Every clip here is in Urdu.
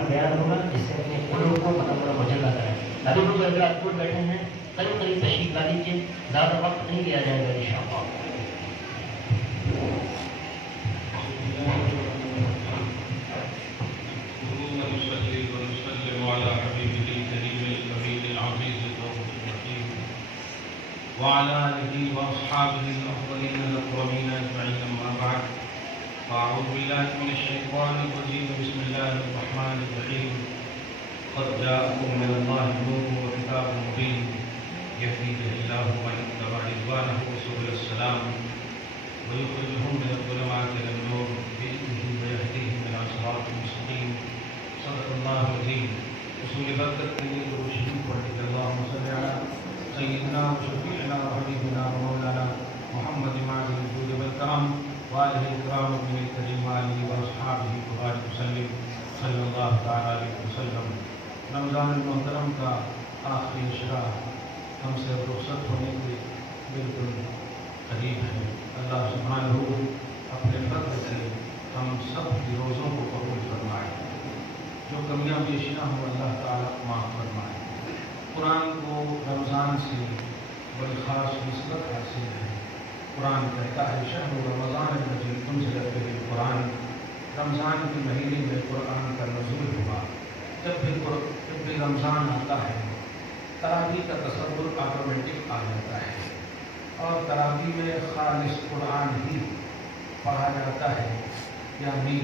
قرآن بیان ہوگا جس سے اپنے قلوب کو مطلب مجلہ کریں. ابھی کچھ حضرات دور بیٹھے ہیں, قریب قریب تشریف لا لیجیے, زیادہ وقت نہیں لیا جائے گا انشاءاللہ. وعلى آله وأصحابه الأفضلين الأكرمين أجمعين أما بعد فأعوذ بالله من الشيطان الرجيم بسم الله الرحمن الرحيم قد جاءكم من الله نور وكتاب مبين يهدي به الله من اتبع رضوانه سبل السلام ويخرجهم من الظلمات إلى النور بإذنه ويهديهم إلى صراط مستقيم صدق الله العظيم. رسول برکت کے لیے روشنی پڑھنے کے اللهم صل على سيدنا وشفيعنا وحبيبنا ومولانا محمد معاذ الوجود والكرم وآله الكرام من الكريم وآله وأصحابه وبارك وسلم صلى الله تعالى عليه وسلم. رمضان المحترم کا آخری عشرہ ہم سے رخصت ہونے کے بالکل قریب ہے. اللہ سبحانہ اپنے فضل سے ہم سب کی روزوں کو قبول فرمائے, جو کمیاں بیشیاں ہوں اللہ تعالیٰ معاف فرمائے. قرآن کو رمضان سے بڑی خاص نسبت حاصل ہے. قرآن کہتا ہے شہر رمضان الذی انزل فیہ القرآن, رمضان کے مہینے میں قرآن کا نزول ہوا. جب بھی رمضان آتا ہے تراویح کا تصور آٹومیٹک آ جاتا ہے, اور تراویح میں خالص قرآن ہی پڑھا جاتا ہے. یعنی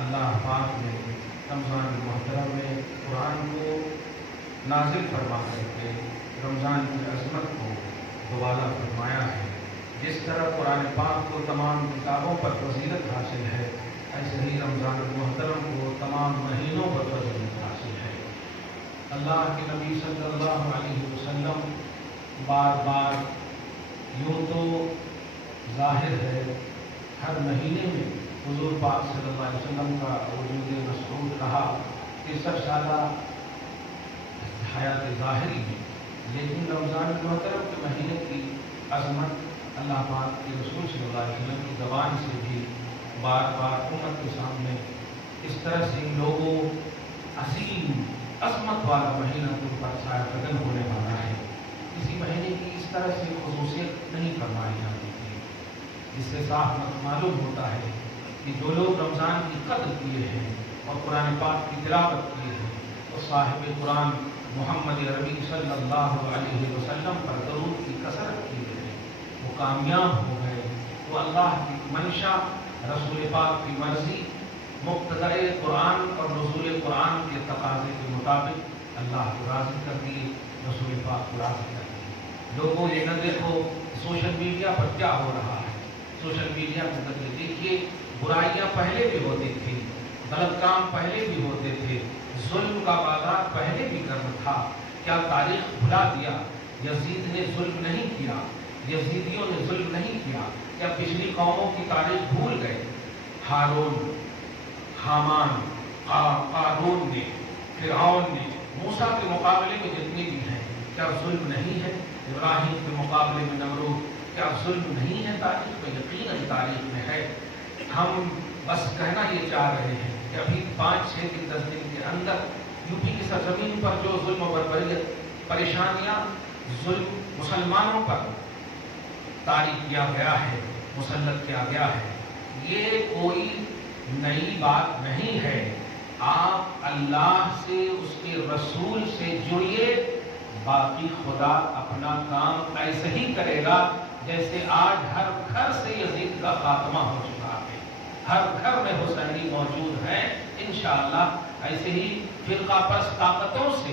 اللہ پاک نے رمضان المحترم میں قرآن کو نازل فرما کر کے رمضان کی عظمت کو دوبارہ فرمایا ہے. جس طرح قرآن پاک کو تمام کتابوں پر فضیلت حاصل ہے, ایسے ہی رمضان المحترم کو تمام مہینوں پر فضیلت حاصل ہے. اللہ کے نبی صلی اللہ علیہ وسلم بار بار یوں تو ظاہر ہے ہر مہینے میں حضور پاک صلی اللہ علیہ وسلم کا وجود مسعود رہا کہ سب زیادہ حیات ظاہری ہے, لیکن رمضان المحترم کے مہینے کی عظمت اللہ پاک کے رسول صلی اللہ علیہ وسلم کی زبان سے بھی بار بار امت کے سامنے اس طرح سے لوگوں عظیم عظمت والا مہینہ تم پر سایہ قدم ہونے والا ہے. کسی مہینے کی اس طرح سے خصوصیت نہیں فرمائی جاتی تھی, جس سے صاف معلوم ہوتا ہے کہ جو لوگ رمضان کی قدر کیے ہیں اور قرآن پاک کی تلاوت کیے ہیں اور صاحب قرآن محمد عربی صلی اللہ علیہ وسلم پر درود کی کثرت کی ہے, وہ کامیاب ہو گئے. وہ اللہ کی منشا, رسول پاک کی مرضی, مقتضائے قرآن اور رسول قرآن کے تقاضے کے مطابق اللہ کو راضی کر دیے, رسول پاک کو راضی کر دیے. لوگوں یہ نہ دیکھو سوشل میڈیا پر کیا ہو رہا ہے, سوشل میڈیا کے ذریعے دیکھیے برائیاں پہلے بھی ہوتی تھیں, غلط کام پہلے بھی ہوتے تھے, ظلم کا بازار پہلے بھی گرم تھا. کیا تاریخ بھلا دیا؟ یزید نے ظلم نہیں کیا, یزیدیوں نے ظلم نہیں کیا. کیا پچھلی قوموں کی تاریخ بھول گئے؟ ہارون, حامان, قارون نے, فرعون نے, موسیٰ کے مقابلے میں جتنے بھی ہیں کیا ظلم نہیں ہے؟ ابراہیم کے مقابلے میں نمرود, کیا ظلم نہیں ہے تاریخ میں؟ یقیناً تاریخ میں ہے. ہم بس کہنا یہ چاہ رہے ہیں کہ ابھی 5-6 دن 10 دن کے اندر یو پی کی سرزمین پر جو ظلم و بربریت, پریشانیاں, ظلم مسلمانوں پر طاری کیا گیا ہے, مسلط کیا گیا ہے, یہ کوئی نئی بات نہیں ہے. آپ اللہ سے, اس کے رسول سے جڑیے, باقی خدا اپنا کام ایسے ہی کرے گا جیسے آج ہر گھر سے یزید کا خاتمہ ہو چکا ہے, ہر گھر میں حسینی موجود ہیں. انشاءاللہ ایسے ہی فرقہ پرست طاقتوں سے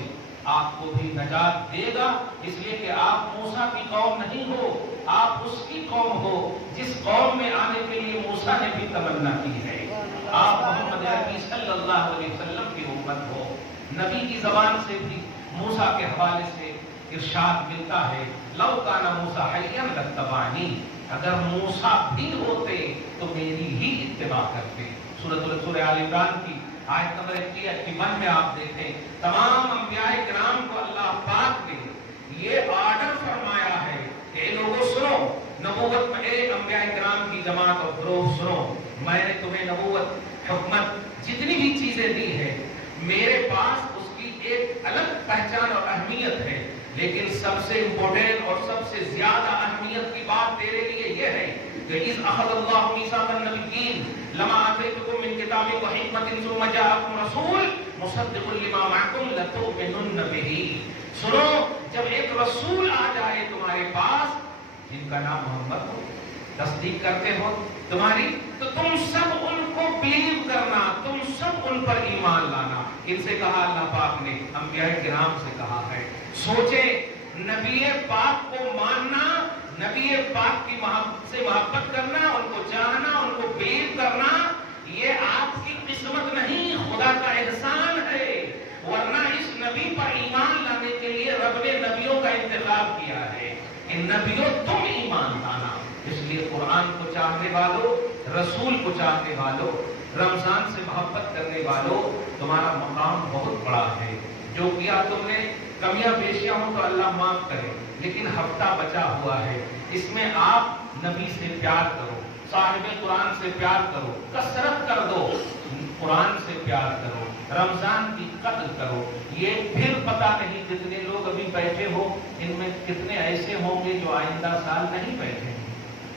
آپ کو بھی نجات دے گا, اس لیے کہ آپ موسیٰ کی قوم نہیں ہو, آپ اس کی قوم ہو جس قوم میں آنے کے لیے موسیٰ نے بھی تمنا کی ہے. آپ محمد عربی صلی اللہ علیہ وسلم کی امت ہو. نبی کی زبان سے بھی موسیٰ کے حوالے سے ارشاد ملتا ہے, لو کان موسیٰ حیا لاتبعنی, اگر موسیٰ بھی ہوتے تو میری ہی اتباع کرتے. سورہ آل عمران کی آیت نمبر 51 میں آپ دیکھیں تمام انبیاء کرام کو اللہ پاک نے یہ آرڈر فرمایا ہے کہ اے لوگوں سنو, نبوت میں اے انبیاء کرام کی جماعت اور گروہ سنو, میں نے تمہیں نبوت, حکمت, جتنی بھی چیزیں دی ہیں لیکن سب سے امپورٹنٹ اور سب سے زیادہ اہمیت کی بات تیرے لیے یہ ہے کہ اذ اخذ اللہ میثاق النبیین لما آتیتکم من کتاب و حکمت ثم جاءکم رسول مصدق لما معکم لتؤمنن بہ. سنو، جب ایک رسول آ جائے تمہارے پاس جن کا نام محمد ہو، تصدیق کرتے ہو تمہاری، تو تم سب ان کو بلیو کرنا، تم سب ان پر ایمان لانا. ان سے کہا اللہ پاک نے، انبیاء کرام سے کہا ہے. سوچے، نبی پاک کو ماننا، نبی پاک کی سے محبت کرنا، ان کو چاہنا، ان کو بلیو کرنا، یہ آپ کی قسمت نہیں، خدا کا احسان ہے. ورنہ اس نبی پر ایمان لانے کے لیے رب نے نبیوں کا انتخاب کیا ہے. ان نبیوں تم ایمان لانا. اس لیے قرآن کو چاہنے والوں، رسول کو چاہنے والوں، رمضان سے محبت کرنے والوں، تمہارا مقام بہت بڑا ہے. جو کیا تم نے، کمیاں بیشیاں ہوں تو اللہ معاف کرے، لیکن ہفتہ بچا ہوا ہے، اس میں آپ نبی سے پیار کرو، صاحب قرآن سے پیار کرو، کثرت کر دو، قرآن سے پیار کرو، رمضان کی قدر کرو. یہ پھر پتہ نہیں جتنے لوگ ابھی بیٹھے ہو ان میں کتنے ایسے ہوں گے جو آئندہ سال نہیں بیٹھے ہیں.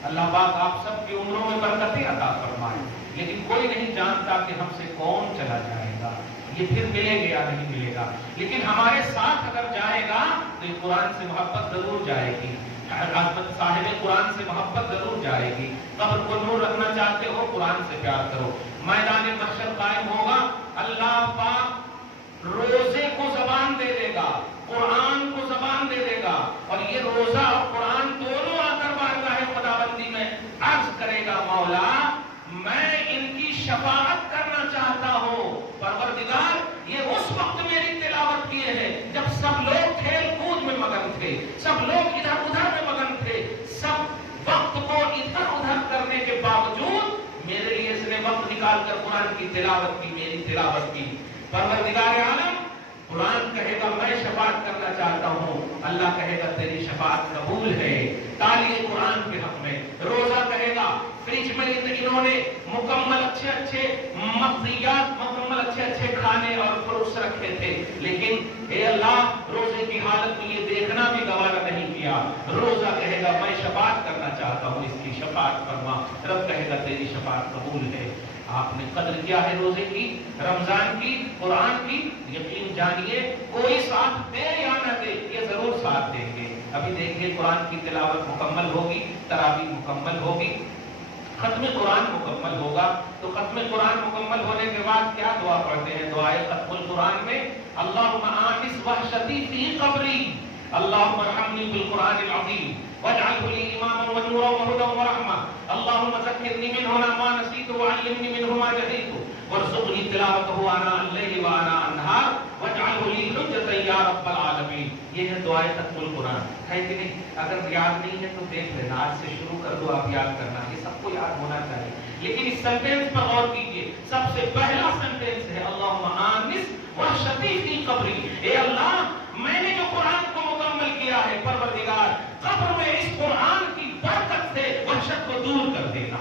اللہ پاک آپ سب کی عمروں میں برکتیں عطا فرمائے. لیکن کوئی نہیں جانتا کہ ہم سے کون چلا جائے گا، یہ پھر ملے گا یا نہیں ملے گا. لیکن ہمارے ساتھ اگر جائے گا تو یہ قرآن سے محبت ضرور جائے گی، صاحب قرآن سے محبت ضرور جائے گی. قبر کو نور رکھنا چاہتے ہو، قرآن سے پیار کرو. میدان محشر قائم ہوگا، اللہ پاک روزے کو زبان دے دے گا، قرآن کو زبان دے دے گا، اور یہ روزہ اور قرآن دونوں آ کر بارگاہ خداوندی میں عرض کرے گا، مولا میں ان کی شفاعت کرنا چاہتا ہوں. پروردگار، یہ اس وقت میری تلاوت کیے ہیں جب سب لوگ کھیل کود میں مگن تھے، سب لوگ ادھر ادھر میں مگن تھے، سب وقت کو ادھر ادھر کرنے کے باوجود میرے لیے اس نے وقت نکال کر قرآن کی تلاوت کی، میری تلاوت کی. پروردگار عالم قرآن کہے گا میں شفاعت کرنا چاہتا ہوں، اللہ کہے گا تیری شفاعت قبول ہے. تالی قرآن کے حق میں. روزہ کہے گا فریج میں انہوں نے مکمل اچھے مغزیات، مکمل اچھے کھانے اور فروٹس رکھے تھے، لیکن اے اللہ روزے کی حالت میں یہ دیکھنا بھی گوارا نہیں کیا. روزہ کہے گا میں شفاعت کرنا چاہتا ہوں، اس کی شفاعت فرما. رب کہے گا تیری شفاعت قبول ہے. آپ نے قدر کیا ہے روزے کی، رمضان کی، قرآن کی. یقین جانیے کوئی ساتھ دے یا نہ دے، یہ ضرور ساتھ دیں گے. ابھی دیکھیے قرآن کی تلاوت مکمل ہوگی، تراویح مکمل ہوگی، ختم قرآن مکمل ہوگا. تو ختم قرآن مکمل ہونے کے بعد کیا دعا پڑھتے ہیں؟ دعائے ختم القرآن میں اللہم آنس وحشتی فی قبری، اللہم ارحمنی بالقرآن العظیم واجعلہ لی اماما ونورا وہدا ورحمہ، اللہم ذکرنی منہ ما نسیت وعلمنی منہ ما جہلت وارزقنی تلاوتہ آناء اللیل وآناء النہار واجعلہ لی حجۃ یا رب العالمین. یہ ہے دعائے ختم القرآن. ہے کہ نہیں؟ اگر یاد نہیں ہے تو دیکھ لینا، آج سے شروع کر دو آپ یاد کرنا. یہ سب کو یاد ہونا چاہیے. لیکن اس سینٹینس پر غور کیجیے. سب سے پہلا سینٹینس ہے اللہم آنس وحشتی فی قبری. اے اللہ میں نے جو قرآن کو مکمل کیا ہے، پروردگار قبر میں اس قرآن کی برکت سے وحشت کو دور کر دینا.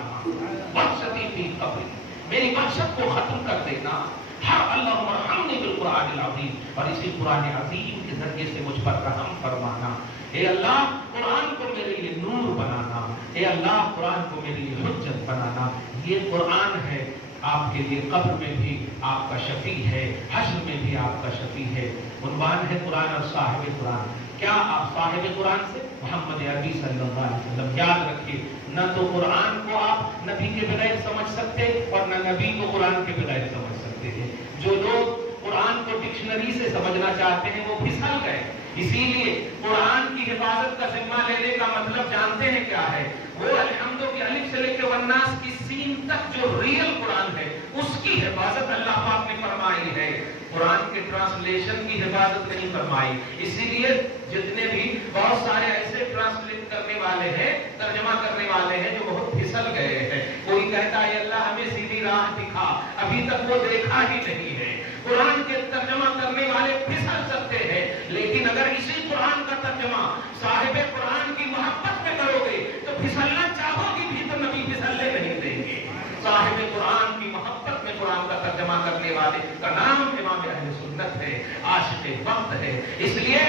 وحشتی فی قبری، میری وحشت کو ختم کر دینا. اللہم ارحمنی بالقرآن العظیم، اور اسی قرآن عظیم کے ذریعے سے مجھ پر رحم فرمانا. اے اللہ قرآن کو میرے لیے نور بنانا، اے اللہ قرآن کو میرے لیے حجت بنانا. یہ قرآن ہے آپ کے لیے، قبر میں بھی آپ کا شفیع ہے، حشر میں بھی آپ کا شفیع ہے. عنوان ہے قرآن اور صاحب قرآن. کیا آپ صاحب قرآن سے محمد عربی صلی اللہ علیہ وسلم. یاد رکھیے، نہ تو قرآن کو آپ نبی کے بغیر سمجھ سکتے اور نہ نبی کو قرآن کے بغیر سمجھ سکتے ہیں. جو لوگ قرآن کو ڈکشنری سے سمجھنا چاہتے ہیں وہ پھسل گئے. اسی لیے قرآن کی حفاظت کا ذمہ لینے کا مطلب جانتے ہیں کیا ہے؟ وہ الحمد کی الف سے لے کے والناس کی سین تک جو ریئل قرآن ہے اس کی حفاظت اللہ پاک نے فرمائی ہے. قرآن کے ٹرانسلیشن کی حفاظت نہیں فرمائی. اسی لیے جتنے بھی بہت سارے ایسے ٹرانسلیٹ کرنے والے ہیں، ترجمہ کرنے والے ہیں جو بہت پھسل گئے ہیں. کوئی کہتا ہے اللہ ہمیں سیدھی راہ دکھا، ابھی تک وہ دیکھا ہی نہیں ہے. قرآن کے ترجمہ کرنے والے پھسل سکتے ہیں، لیکن اگر اسی قرآن کا ترجمہ صاحب قرآن کی محبت میں کرو گے تو پھسلنا چاہو گی بھی تو نبی پھسلنے نہیں دیں گے. صاحب قرآن کی محبت میں قرآن کا ترجمہ کرنے والے کا نام امام اہل سنت ہے، عاشق وقت ہے. اس لیے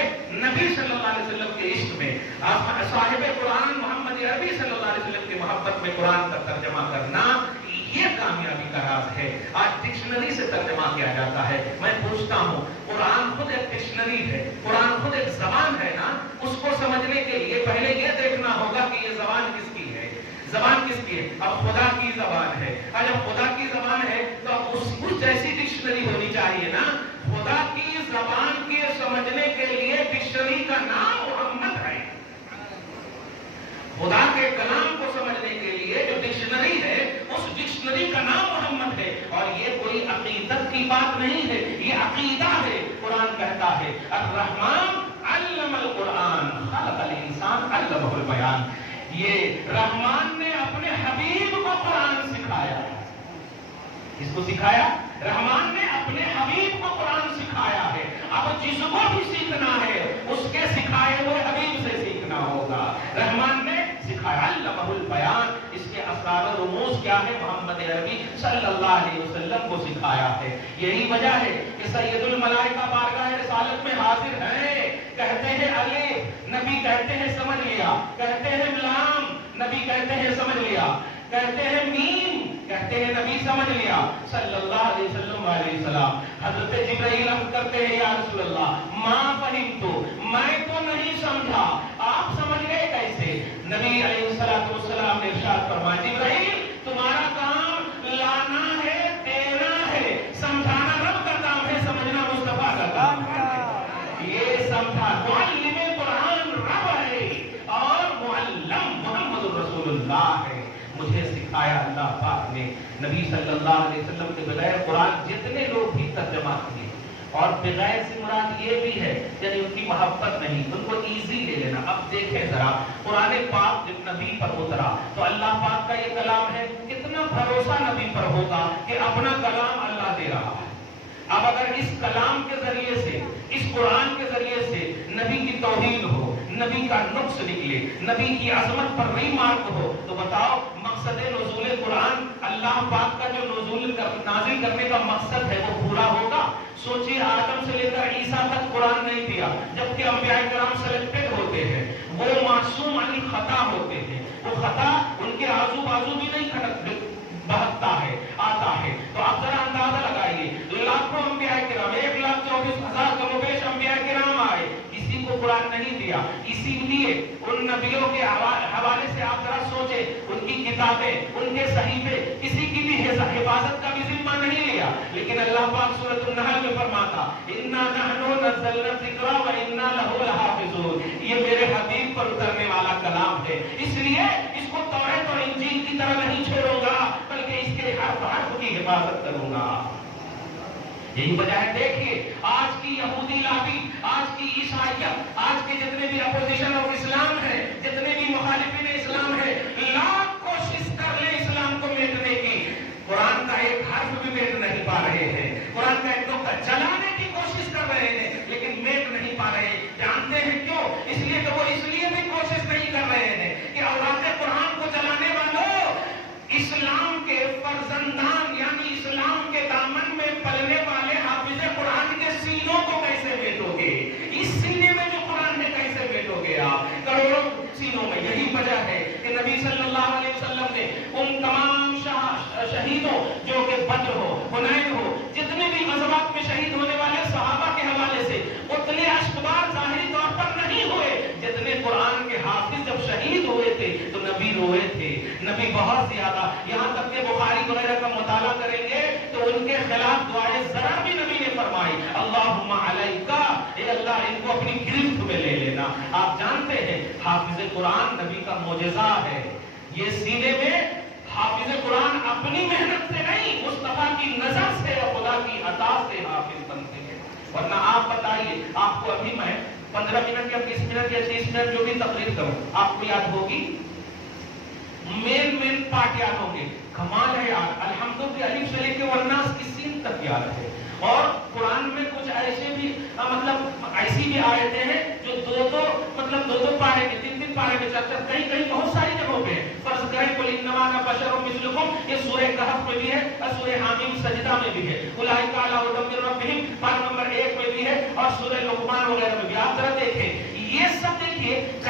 نبی صلی اللہ علیہ وسلم کے عشق میں، صاحب قرآن محمد عربی صلی اللہ علیہ وسلم کی محبت میں قرآن کا ترجمہ کرنا، یہ کامیابی کا راز ہے۔ آج ڈکشنری سے ترجمہ کیا جاتا ہے۔ میں پوچھتا ہوں، قرآن خود ایک ڈکشنری ہے، قرآن خود ایک زبان ہے نا، اس کو سمجھنے کے لیے پہلے یہ دیکھنا ہوگا کہ یہ زبان کس کی ہے، زبان کس کی ہے؟ اب خدا کی زبان ہے، اور جب خدا کی زبان ہے تو اب اس جیسی ڈکشنری ہونی چاہیے نا۔ خدا کی زبان کے سمجھنے کے لیے ڈکشنری کا نام محمد ہے۔ خدا کے کلام کو سمجھنے کے لیے جو ڈکشنری ہے، اس ڈکشنری کا نام محمد ہے۔ اور یہ کوئی عقیدت کی بات نہیں ہے، یہ عقیدہ ہے۔ قرآن کہتا ہے الرحمن علم القرآن خلق الانسان علمہ البیان۔ یہ رحمان نے اپنے حبیب کو قرآن سکھایا۔ کس کو سکھایا؟ رحمان نے اپنے حبیب کو قرآن سکھایا ہے۔ اب جس کو بھی سیکھنا ہے اس کے سکھائے ہوئے حبیب سے سیکھنا ہوگا۔ رحمان نے سکھایا، علمہ البیان، اس کے اسرار و رموز کیا ہے؟ محمد عربی صلی اللہ علیہ وسلم کو سکھایا ہے۔ یہی وجہ ہے کہ سید الملائکہ بارگاہ رسالت میں حاضر ہیں، کہتے ہیں الف، نبی کہتے ہیں سمجھ لیا، کہتے ہیں لام، نبی کہتے ہیں سمجھ لیا، کہتے ہیں میم، کہتے ہیں نبی سمجھ لیا صلی اللہ علیہ وسلم علیہ السلام۔ حضرت جبرائیل عرض کرتے ہیں یا رسول اللہ ما فہمتو، میں تو نہیں سمجھا، آپ سمجھ گئے کیسے؟ نبی علیہ السلام نے ارشاد فرمایا جبرائیل تمہارا کام لانا ہے، دینا ہے، سمجھانا رب کا کام ہے، سمجھنا مصطفیٰ کا کام ہے۔ یہ سمجھا، معلم قرآن رب ہے اور معلم محمد رسول اللہ ہے۔ مجھے سکھایا اللہ پاک نے۔ نبی صلی اللہ علیہ وسلم کے بغیر قرآن جتنے لوگ بھی ترجمہ کیے، اور بغیر سے مراد یہ بھی ہے یعنی ان کی محبت نہیں، ان کو ایزی لے لینا۔ اب دیکھیں ذرا قرآن پاک جب نبی پر اترا تو اللہ پاک کا یہ کلام ہے، کتنا بھروسہ نبی پر ہوگا کہ اپنا کلام اللہ دے رہا ہے۔ اب اگر اس کلام کے ذریعے سے، اس قرآن کے ذریعے سے نبی کی توہین ہو، نبی کا نقص نکلے، نبی کی عظمت پر ریمارک ہو، تو بتاؤ مقصد نزول قرآن، اللہ پاک کا جو نازل کرنے کا مقصد ہے وہ پورا ہوگا؟ سوچئے آدم سے لے کر عیسیٰ تک قرآن نہیں دیا، جبکہ انبیاء کرام سلیکٹڈ ہوتے ہیں، وہ معصوم عن خطا ہوتے ہیں، وہ خطا ان کے آزو بازو بھی نہیں بہتا ہے، آتا ہے۔ تو آپ ذرا اندازہ لگائیے، لاکھوں انبیاء کرام، 1,24,000 کم و بیش انبیاء کرام آئے، کسی کو قرآن نہیں دیا۔ اسی لیے ان نبیوں کے حوالے سے آپ ذرا سوچیں، ان کی کتابیں، ان کے صحیفے، کسی کی بھی حفاظت کا بھی ذمہ نہیں لیا، لیکن اللہ پاک سورۃ النحل میں فرماتا اِنَّا نَحْنُ نَزَّلْنَا الذِّكْرَ وَإِنَّا لَهُ لَحَافِظُونَ۔ یہ میرے حبیب پر اترنے والا کلام ہے، اس لیے اس کو توریت اور انجیل کی طرح نہیں چھوڑوں گا، بلکہ اس کے حرف حرف کی حفاظت کروں گا۔ یہی وجہ ہے، دیکھیے آج کی یہودی لابی، آج کی عیسائیت، آج کے جتنے بھی اپوزیشن آف اسلام ہے، جتنے بھی مخالفین اسلام ہے، لاکھ کوشش کر لیں اسلام کو میٹنے کی، قرآن کا ایک حرف بھی میٹ نہیں پا رہے ہیں۔ قرآن کا ایک نقطہ جلانے کی کوشش کر رہے ہیں لیکن میٹ نہیں پا رہے۔ جانتے ہیں کیوں؟ اس لیے کہ وہ اس لیے بھی کوشش نہیں کر رہے ہیں کہ اولاد قرآن کو جلانے والوں، اسلام کے فرزندان یعنی اسلام کے دامن میں پلنے والے حافظ قرآن کے سینوں کو کیسے بیٹو گے؟ اس سینے میں جو قرآن ہے کیسے بیٹو گے آپ؟ کروڑوں سینوں میں۔ یہی وجہ ہے کہ نبی صلی اللہ علیہ وسلم نے ان تمام شہیدوں جو کہ بدر ہو، حنین ہو، جتنے بھی غزوات میں شہید ہونے والے صحابہ کے حوالے سے اتنے اشکبار ظاہری طور پر نہیں ہوئے جتنے قرآن کے حافظ جب شہید ہوئے تھے تو نبی روئے تھے، نبی بہت زیادہ، یہاں تک کہ بخاری وغیرہ کا مطالعہ کریں گے تو ان کے خلاف دعائے ذرا بھی نبی نے فرمائی، اللہم علیکا، اے اللہ ان کو اپنی گرفت میں لے لینا۔ آپ جانتے ہیں حافظ قرآن نبی کا معجزہ ہے، یہ سینے میں حافظ قرآن اپنی محنت سے نہیں، مصطفیٰ کی نظر سے اور خدا کی عطا سے حافظ بنتے ہیں۔ ورنہ آپ بتائیے، آپ کو ابھی میں 15 منٹ یا 20 منٹ یا 30 منٹ جو بھی تقریر کروں، آپ کو یاد ہوگی؟ مین پارٹ یاد ہوں گے۔ کمال ہے یار، الحمدللہ الف سے لے کے والناس کی سین تک یاد ہے۔ اور قرآن میں کچھ ایسے بھی ایسی بھی آیتیں ہیں جو دو پارے میں، 3 پارے میں، کہیں بہت ساری جگہوں پہ فرض کریں قل انما انا بشر مثلکم، یہ سورہ کہف میں بھی ہے اور سورہ حامیم سجدہ میں بھی ہے، اولئک علی ھدی من ربہم پارہ نمبر 1 میں بھی ہے اور سورہ لقمان وغیرہ میں بھی۔ آپ ذرا دیکھیں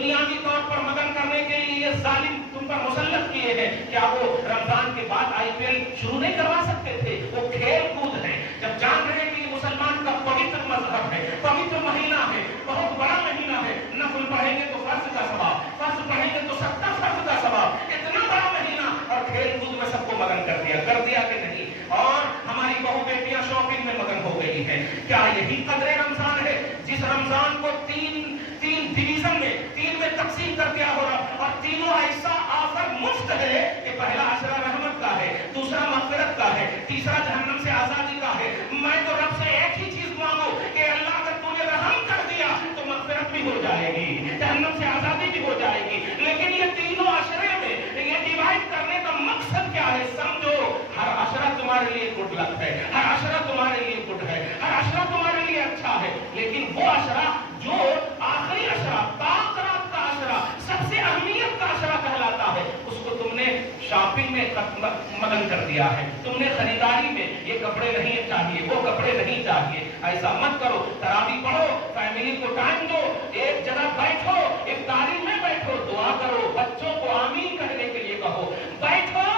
دنیاوی طور پر مدن کرنے کے لیے یہ ظالم تم پر مسلط کیے ہیں، کیا وہ رمضان کے بعد IPL شروع نہیں کروا سکتے تھے؟ وہ کھیل کود ہے، جب جان رہے ہیں کہ یہ مسلمان کا پوتر مذہب ہے، پوتر مہینہ ہے، بہت بڑا مہینہ ہے، نفل پڑھیں گے تو فرض کا ثواب، فرض پڑھیں گے تو 70 فرض کا ثواب، اتنا بڑا مہینہ، اور کھیل کود میں سب کو مگن کر دیا کہ نہیں؟ اور ہماری بہو بیٹیاں شاپنگ میں مگن ہو گئی ہیں۔ کیا یہی قدر رمضان ہے؟ جس رمضان کو تین ڈویژن میں، تین میں تقسیم کر دیا ہو رہا، اور تینوں ایسا آفر مفت ہے کہ پہلا عشرہ رحمت کا ہے، دوسرا مغفرت کا ہے، تیسرا جہنم سے آزادی کا ہے۔ میں تو رب سے ایک ہی چیز مانگو کہ اللہ اگر تو نے رحم کر دیا تو مغفرت بھی ہو جائے گی، جہنم سے آزادی بھی ہو جائے گی۔ لیکن یہ تینوں عشرے میں یہ ڈیوائڈ کرنے کا مقصد کیا ہے؟ سمجھو، ہر عشرہ تمہارے لیے گڈ لک ہے، ہر عشرہ تمہارے لیے گڈ ہے، ہر عشرہ تمہارے لیے اچھا ہے، لیکن وہ عشرہ جو آخری عشرہ، پاک رات کا عشرہ، سب سے اہمیت کا عشرہ کہلاتا ہے، اس کو تم نے شاپنگ میں مگن کر دیا ہے، تم نے خریداری میں، یہ کپڑے نہیں چاہیے، وہ کپڑے نہیں چاہیے۔ ایسا مت کرو، تراویح پڑھو، فیملی کو ٹائم دو، ایک جگہ بیٹھو، افطاری میں بیٹھو، دعا کرو، بچوں کو آمین کہنے کے لیے کہو، بیٹھو،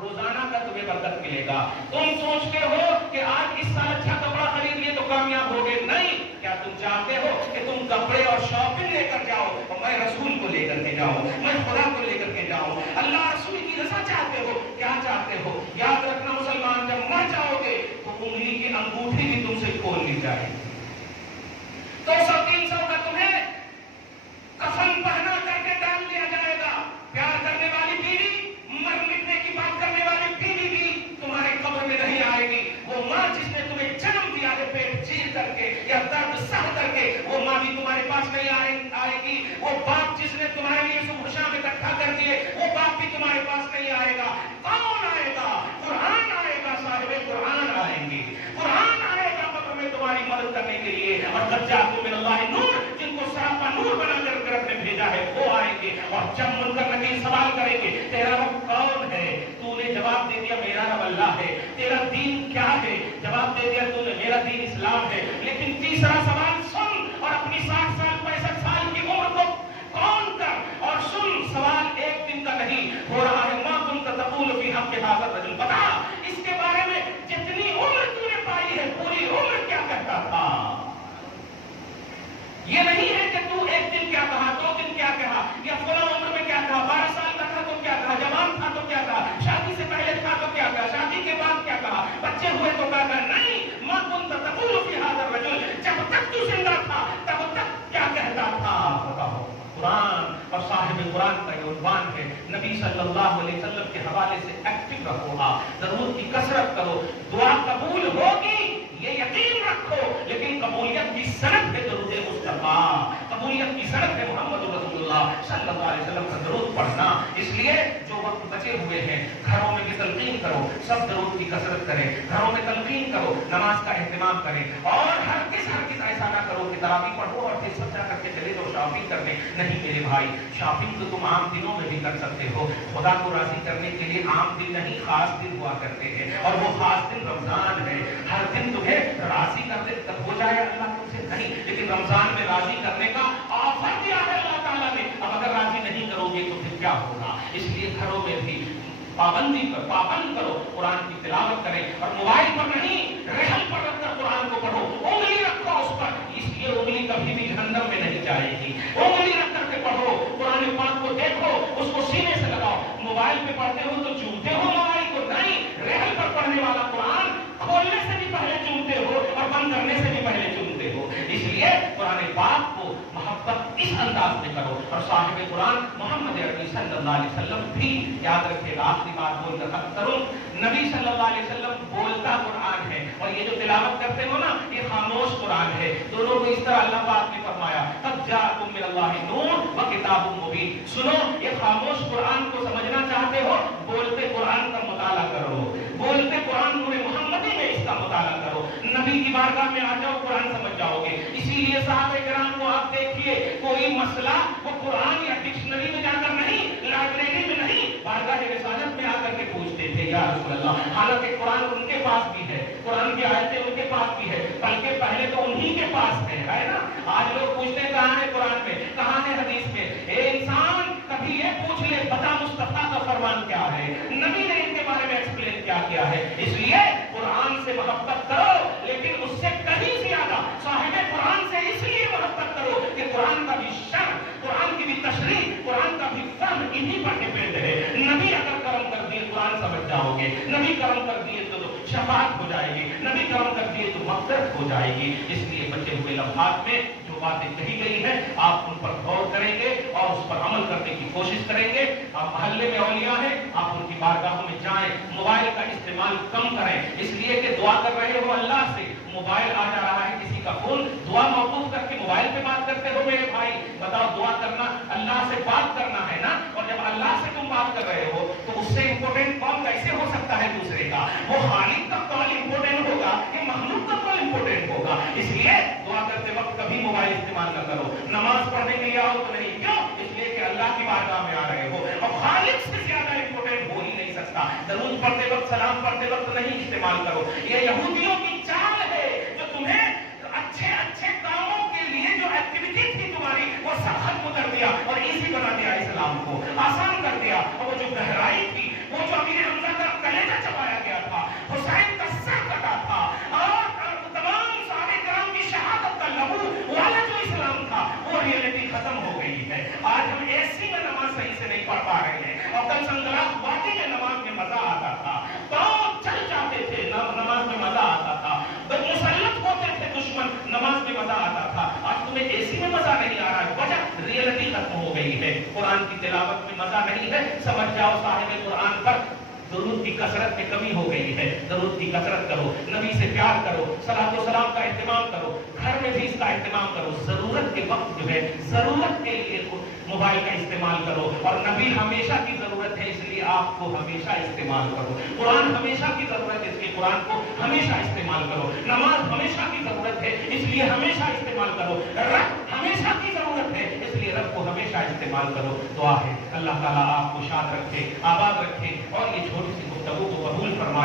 روزانہ کا تمہیں برکت ملے گا۔ تم سوچتے ہو کہ آج اس سال اچھا کپڑا خرید لیے تو کامیاب ہو گئے، نہیں، کیا تم چاہتے ہو کہ تم کپڑے اور شاپنگ لے کر جاؤ اور میں رسول کو لے کر کے جاؤں، میں خدا کو لے کر کے جاؤں، اللہ رسول کی رضا چاہتے ہو؟ کیا چاہتے ہو؟ یاد رکھنا مسلمان، جب مر جاؤ گے تو انگلی کی انگوٹھی بھی تم سے کھول لی جائے گی، 200-300 کا تمہیں کفن پہنا کر کے ڈال دیا جائے گا۔ پیار کرنے والی بیوی، مر مٹنے کی بات کرنے والی بیوی بھی تمہارے قبر میں نہیں آئے گی۔ وہ ماں جس نے تمہیں جنم دیا ہے پیٹ چیر کر کے یا درد سہ کر کے، وہ ماں بھی تمہارے پاس نہیں آئے گی۔ وہ باپ جس نے تمہارے لیے صبح شام اکٹھا کر دیے، وہ باپ بھی تمہارے پاس نہیں آئے گا۔ کون آئے گا؟ قرآن آئے گا، صاحب قرآن آئیں گے، قرآن آئے گا قبر میں تمہاری مدد کرنے کے لیے۔ اور قد جاءکم من اللہ نور، جن کو سراپا نور بنا کر رب نے بھیجا ہے، وہ آئیں گے، اور جب منکر نکیر سوال کریں گے تیرا رب کون ہے؟ تو نے جواب دے دیا میرا رب اللہ ہے۔ تیرا دین کیا ہے؟ جواب دے دیا تو نے میرا دین اسلام ہے۔ لیکن تیسرا سوال سن، اور اپنی 60 سال 65 سال کی عمر کو کون کر اور سن، سوال ایک دن کا نہیں ہو رہا ہے۔ ما كنت تقول في حق هذا الرجل، بتا اس کے بارے میں جتنی عمر تو نے پائی ہے، پوری عمر کیا کہتا تھا؟ یہ نہیں ہے کہ تو ایک دن کیا کہا، 2 دن کیا کہا، یا فلاں عمر میں کیا کہا، 12 سال کا تھا تو کیا کہا، جوان تھا تو کیا کہا، شادی سے پہلے تھا تو کیا کہا، شادی کے بعد کیا کہا، بچے ہوئے تو کیا کہا، نہیں، ما كنت تقول في هذا الرجل، جب تک تو زندہ تھا تب تک کیا کہتا تھا؟ بتاؤ۔ قرآن اور صاحب قرآن کا یہ عنوان ہے۔ نبی صلی اللہ علیہ وسلم کے حوالے سے ایکٹیو رہو، ضرور کی کثرت کرو، دعا قبول ہوگی یہ یقین رکھو، لیکن قبولیت کی سند ہے درود مصطفیٰ، قبولیت کی سند ہے محمد رسول اللہ صلی اللہ علیہ وسلم کا درود پڑھنا۔ اس لیے جو وقت بچے ہوئے ہیں گھروں میں بھی تلقین کرو، سب درود کی کثرت کریں، گھروں میں تلقین کرو، نماز کا اہتمام کریں، اور ہرگز ایسا نہ کرو کہ تراویح پڑھو اور پھر سب جا کر کے چلے جاؤ شاپنگ کرنے۔ نہیں میرے بھائی، شاپنگ تو تم عام دنوں میں بھی کر سکتے ہو، خدا کو راضی کرنے کے لیے عام دن نہیں خاص دن ہوا کرتے ہیں، اور وہ خاص دن رمضان ہے۔ ہر دن تمہیں راضی کرنے تک ہو جائے اللہ تم سے نہیں، لیکن رمضان میں راضی کرنے کا آفر دیا ہے اللہ تعالیٰ نے۔ اب اگر راضی نہیں کرو گے تو پھر کیا ہوگا؟ اس لیے گھروں میں بھی پابند کرو، قرآن کی تلاوت کریں، اور موبائل پر نہیں رحل پر رکھ کر قرآن کو پڑھو، انگلی رکھو اس پر، اس لیے انگلی کبھی بھی جہنم میں نہیں جائے گی۔ انگلی رکھ کر کے پڑھو، قرآن پاک کو دیکھو، اس کو سینے سے لگاؤ۔ موبائل پہ پڑھتے ہو تو چومتے ہو موبائل کو، نہیں، رحل پر پڑھنے والا قرآن کھولنے سے بھی پہلے چومتے ہو اور بند کرنے سے بھی پہلے چومتے ہو۔ اس لیے قرآن پاک کو محبت اس انداز میں کرو، اور صاحب قرآن محمد عربی صلی اللہ علیہ وسلم بھی یاد رکھے گا۔ آخری بات بول کر ختم کروں، نبی صلی اللہ علیہ وسلم بولتا قرآن ہے، اور یہ جو تلاوت کرتے ہو نا یہ خاموش قرآن ہے۔ دونوں کو اس طرح اللہ پاک نے فرمایا، قد جاءکم من اللہ نور وکتاب مبین۔ سنو، یہ خاموش قرآن کو سمجھنا چاہتے ہو، بولتے قرآن کا مطالعہ کرو، بولتے قرآن نور محمدی میں اس کا مطالعہ کرو، نبی کی بارگاہ میں آ جاؤ، قرآن سمجھ جاؤ گے۔ اسی لیے صحابہ کرام کو آپ دیکھیے، کوئی مسئلہ وہ قرآن یا ڈکشنری میں جا کر نہیں، لائبریری میں نہیں، بارگاہ رسالت میں آ کر کے پوچھتے تھے، یا رسول اللہ، حالانکہ قرآن ان کے پاس بھی ہے، قرآن کی آیتیں ان کے پاس بھی ہے، بلکہ پہلے تو انہی کے پاس ہے نا۔ آج لوگ پوچھتے ہیں کہاں ہے قرآن میں، کہاں ہے حدیث میں؟ اے انسان کبھی یہ پوچھ لے بتا مصطفیٰ کا فرمان کیا ہے، نبی نے ان کے بارے میں ایکسپلین کیا ہے۔ اس لیے قرآن سے محبت کرو، لیکن اس سے کہیں زیادہ صاحب قرآن سے اس لیے محبت کرو کہ قرآن کا بھی شرح، قرآن کی بھی تشریح، قرآن کا بھی فہم انہی پر ڈپینڈ ہے۔ نبی اگر کرم کر دیے قرآن سمجھ جاؤ گے، نبی کرم کر دیے تو شفاعت ہو جائے گی، نبی کرم کر دیے تو مغفرت ہو جائے گی۔ اس لیے بچے ہوئے لمحات میں جو باتیں کہی گئی ہیں آپ ان پر غور کریں گے اور اس پر عمل کرنے کی کوشش کریں گے۔ آپ محلے میں اولیاء ہیں، آپ ان کی بارگاہوں میں جائیں، موبائل کا استعمال کم کریں، اس لیے کہ دعا کر رہے ہو اللہ سے، موبائل آ جا رہا ہے کسی کا فون، دعا موقوف کر کے موبائل پہ بات کرتے ہو میرے بھائی۔ بتاؤ دعا کرنا اللہ سے بات کرنا ہے نا، اور جب اللہ سے تم بات کر رہے ہو تو اس سے امپورٹنٹ کال کیسے ہو سکتا ہے دوسرے کا؟ وہ خالق کا کال امپورٹنٹ ہوگا کہ مخلوق کا کال امپورٹنٹ ہوگا؟ اس لیے دعا کرتے وقت کبھی موبائل استعمال نہ کرو۔ نماز پڑھنے کے لیے آؤ تو نہیں، کیوں؟ اس لیے کہ اللہ کی بارگاہ میں آ رہے ہو، اور خالق سے زیادہ امپورٹنٹ ہو ہی نہیں سکتا۔ درود پڑھتے وقت، سلام پڑھتے وقت نہیں استعمال کرو۔ یہ یہودیوں کی چال ہے جو تمہیں اچھے اچھے کاموں کے لیے جو ایکٹیویٹی تھی تمہاری وہ سب ختم کر دیا اور ایزی بنا دیا، اسلام کو آسان کر دیا۔ اور وہ جو گہرائی تھی، وہ جو امیر حمزہ کا کلیجہ چبایا گیا تھا، حسین کا سر کٹا تھا، اور تمام صحابہ کرام کی شہادت کا لہو والا جو اسلام تھا، وہ ریئلٹی ختم ہو گئی ہے۔ آج ہم ایسی میں نماز صحیح سے نہیں پڑھ پا رہے ہیں، اور کل سنگلاخ واقعی میں نماز میں مزہ آتا تھا، پاؤں چل جاتے تھے، نماز میں مزہ آتا تھا، مسلط ہوتے تھے دشمن، نماز میں مزہ آتا تھا۔ آج تمہیں اے سی میں مزہ نہیں آ رہا ہے، وجہ ریئلٹی ختم ہو گئی ہے۔ قرآن کی تلاوت میں مزہ نہیں ہے، سمجھ جاؤ صاحب قرآن پر درود کی کثرت میں کمی ہو گئی ہے۔ درود کی کثرت کرو، نبی سے پیار کرو، صلاۃ و سلام کا اہتمام کرو، گھر میں بھی اس کا اہتمام کرو۔ ضرورت کے وقت جو ہے ضرورت کے لیے موبائل کا استعمال کرو، اور نبی ہمیشہ کی ضرورت ہے اس لیے آپ کو ہمیشہ استعمال کرو۔ قرآن ہمیشہ کی ضرورت ہے اس لیے قرآن کو ہمیشہ استعمال کرو۔ نماز ہمیشہ کی ضرورت ہے اس لیے ہمیشہ استعمال کرو۔ رب ہمیشہ کی ضرورت ہے اس لیے رب کو ہمیشہ استعمال کرو۔ دعا ہے اللہ تعالیٰ آپ کو شاد رکھے، آباد رکھے، اور یہ چھوٹی سی گفتگو کو قبول فرمائے۔